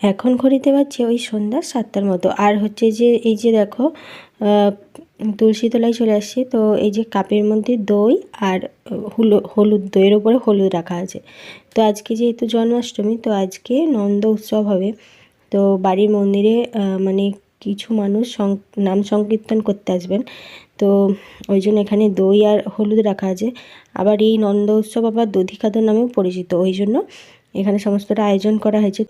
এখন ঘড়িতে বাজছে ওই সন্ধ্যা 7টার মতো। আর হচ্ছে যে এই যে দেখো তুলসী তলায় চলে আসছে। তো এই যে কাপের মধ্যে দই আর হলুদ, দইয়ের ওপরে হলুদ রাখা আছে। তো আজকে যেহেতু জন্মাষ্টমী, তো আজকে নন্দ উৎসব হবে। তো বাড়ির মন্দিরে মানে কিছু মানুষ নাম সংকীর্তন করতে আসবেন। তো ওই জন্য এখানে দই আর হলুদ রাখা আছে। আবার এই নন্দ উৎসব আবার দধিখাদন নামেও পরিচিত, ওই জন্য এখানে সমস্তটা আয়োজন করা হয়েছে।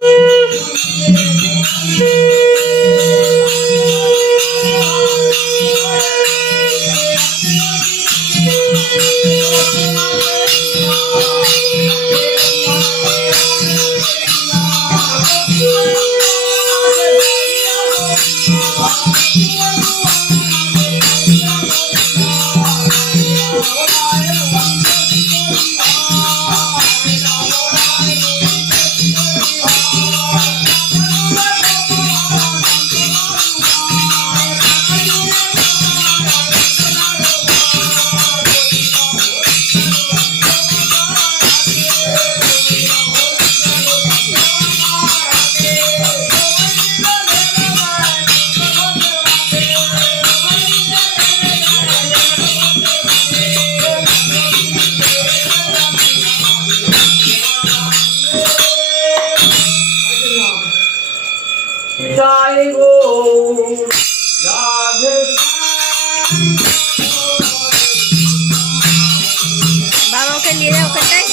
বাবা ওকে নিয়ে যাও, ওখানটায়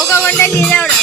ওকে ওখানটায় নিয়ে যাও না।